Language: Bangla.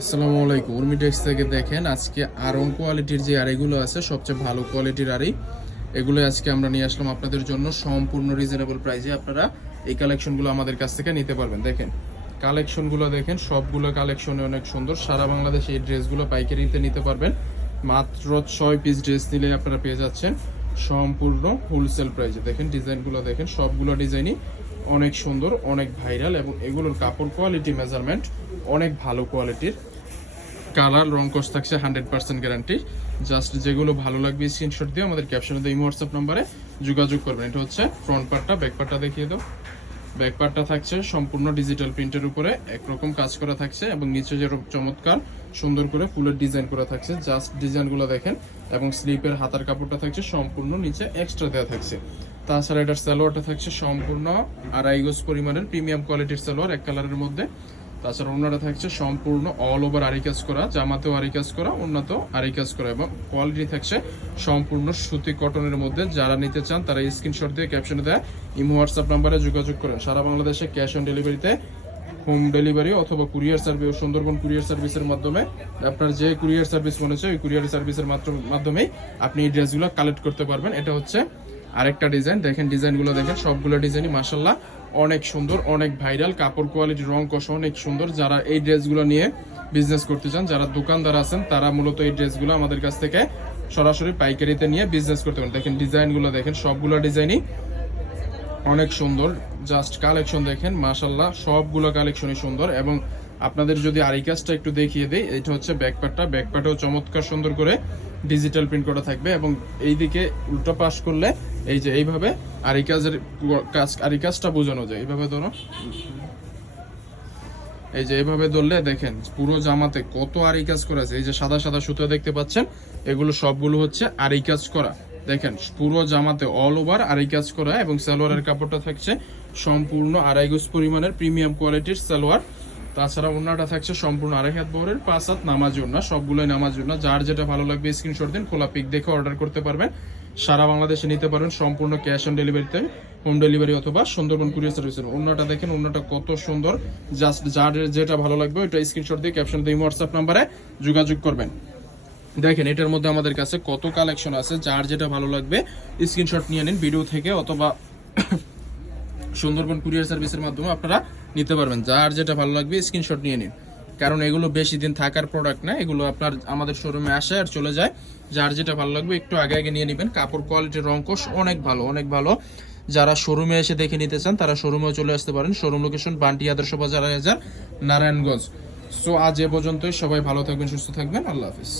আসসালামু আলাইকুম। উর্মি টেক্স থেকে দেখেন আজকে আরং কোয়ালিটির যে আড়িগুলো আছে সবচেয়ে ভালো কোয়ালিটির আড়ি, এগুলো আজকে আমরা নিয়ে আসলাম আপনাদের জন্য সম্পূর্ণ রিজনেবল প্রাইসে। আপনারা এই কালেকশনগুলো আমাদের কাছ থেকে নিতে পারবেন। দেখেন কালেকশনগুলো দেখেন, সবগুলো কালেকশনে অনেক সুন্দর। সারা বাংলাদেশে এই ড্রেসগুলো পাইকারিতে নিতে পারবেন। মাত্র 6 পিস ড্রেস নিলে আপনারা পেয়ে যাচ্ছেন সম্পূর্ণ হোলসেল প্রাইসে। দেখেন ডিজাইনগুলো দেখেন, সবগুলো ডিজাইনই অনেক সুন্দর, অনেক ভাইরাল এবং এগুলোর কাপড় কোয়ালিটি মেজারমেন্ট অনেক ভালো কোয়ালিটির। কালার রং কস থাকছে 100% গ্যারান্টি। জাস্ট যেগুলো ভালো লাগবে স্ক্রিনশট দিয়ে আমাদের ক্যাপশনে দিয়ে হোয়াটসঅ্যাপ নাম্বারে যোগাযোগ করবেন। এটা হচ্ছে ফ্রন্ট পার্টটা, ব্যাক পার্টটা দেখিয়ে দাও। ব্যাক পার্টটা থাকছে সম্পূর্ণ ডিজিটাল প্রিন্টের উপরে একরকম কাজ করা থাকছে এবং নিচে যে চমৎকার সুন্দর করে ফুলের ডিজাইন করা থাকছে। জাস্ট ডিজাইনগুলো দেখেন এবং স্লিপের হাতার কাপড়টা থাকছে সম্পূর্ণ নিচে এক্সট্রা দেওয়া থাকছে। তাছাড়া এটার সালোয়ারটা থাকছে সম্পূর্ণ 2.5 গজ পরিমাণের প্রিমিয়াম কোয়ালিটির সালোয়ার এক কালারের মধ্যে। তাছাড়া ওনাটা থাকছে সম্পূর্ণ অল ওভার আরি কাজ করা, জামাতেও আরি কাজ করা, ওন্নাতেও আরি কাজ করা এবং কোয়ালিটি থাকছে সম্পূর্ণ সুতি কটনের মধ্যে। যারা নিতে চান তারা স্ক্রিনশট দিয়ে ক্যাপশনে দেয় ইমো হোয়াটসঅ্যাপ নাম্বারে যোগাযোগ করেন। সারা বাংলাদেশে ক্যাশ অন ডেলিভারিতে, হোম ডেলিভারি অথবা কুরিয়ার সার্ভিস, সুন্দরবন কুরিয়ার সার্ভিসের মাধ্যমে আপনার যে কুরিয়ার সার্ভিস মনে হচ্ছে ওই কুরিয়ার সার্ভিসের মাধ্যমেই আপনি এই ড্রেসগুলো কালেক্ট করতে পারবেন। এটা হচ্ছে আরেকটা ডিজাইন। দেখেন ডিজাইনগুলো দেখেন, সবগুলো ডিজাইনই মাশাআল্লাহ অনেক সুন্দর, অনেক ভাইরাল। কাপড় কোয়ালিটি, রং কষ অনেক সুন্দর। যারা এই ড্রেসগুলো নিয়ে বিজনেস করতে চান, যারা দোকানদার আছেন, তারা মূলত এই ড্রেসগুলো আমাদের কাছ থেকে সরাসরি পাইকারিতে নিয়ে বিজনেস করতে পারেন। দেখেন ডিজাইনগুলো দেখেন, সবগুলো ডিজাইনই অনেক সুন্দর। জাস্ট কালেকশন দেখেন মাশাআল্লাহ, সবগুলো কালেকশনই সুন্দর। এবং আপনাদের যদি আরি কাজটা একটু দেখিয়ে দেই, এটা হচ্ছে ব্যাকপার্টটা। ব্যাকপার্টেও চমৎকার সুন্দর করে ডিজিটাল প্রিন্ট করা থাকবে এবং এইদিকে উল্টা পাশ করলে এই যে এইভাবে আরি কাজের আরি কাজটা বোঝানো যায়। এইভাবে ধরো, এই যে এইভাবে ধরলে দেখেন পুরো জামাতে কত আরি কাজ করা আছে। এই যে সাদা সাদা সুতো দেখতে পাচ্ছেন, এগুলো সবগুলো হচ্ছে আরি কাজ করা। দেখেন পুরো জামাতে অল ওভার আরি কাজ করা এবং সালোয়ারের কাপড়টা থাকছে সম্পূর্ণ 2.5 গজ পরিমাণের প্রিমিয়াম কোয়ালিটির সালোয়ার। তাছাড়া ওন্নাটা থাকছে সম্পূর্ণ 2.5 হাত বহরের 5 হাত নামাজ ওন্না, সবগুলোই নামাজ ওন্না। যার যেটা ভালো লাগবে স্ক্রিনশট দিন, খোলা পিক দেখে অর্ডার করতে পারবেন। সারা বাংলাদেশে নিতে পারবেন সম্পূর্ণ ক্যাশ অন ডেলিভারিতে, হোম ডেলিভারি অথবা সুন্দরবন কুরিয়ার সার্ভিসের। ওন্নাটা দেখেন, ওন্নাটা কত সুন্দর। জাস্ট যার যেটা ভালো লাগবে ওইটা স্ক্রিনশট দিয়ে ক্যাপশন দিয়ে হোয়াটসঅ্যাপ নাম্বারে যোগাযোগ করবেন। দেখেন এটার মধ্যে আমাদের কাছে কত কালেকশন আছে, যার যেটা ভালো লাগবে স্ক্রিনশট নিয়ে নিন ভিডিও থেকে অথবা সুন্দরবন কুরিয়ার সার্ভিসের মাধ্যমে আপনারা নিতে পারবেন। যার যেটা ভালো লাগবে স্ক্রিনশট নিয়ে নিন, কারণ এগুলো বেশি দিন থাকার প্রোডাক্ট না, এগুলো আপনার আমাদের শোরুমে আসে আর চলে যায়। যার যেটা ভালো লাগবে একটু আগে আগে নিয়ে নেবেন। কাপড় কোয়ালিটির রংকশ অনেক ভালো, অনেক ভালো। যারা শোরুমে এসে দেখে নিতে চান তারা শোরুমেও চলে আসতে পারেন। শোরুম লোকেশন বান্টি আদর্শ বাজার, নারায়ণগঞ্জ। সো আজ এ পর্যন্তই। সবাই ভালো থাকবেন, সুস্থ থাকবেন। আল্লাহ হাফিজ।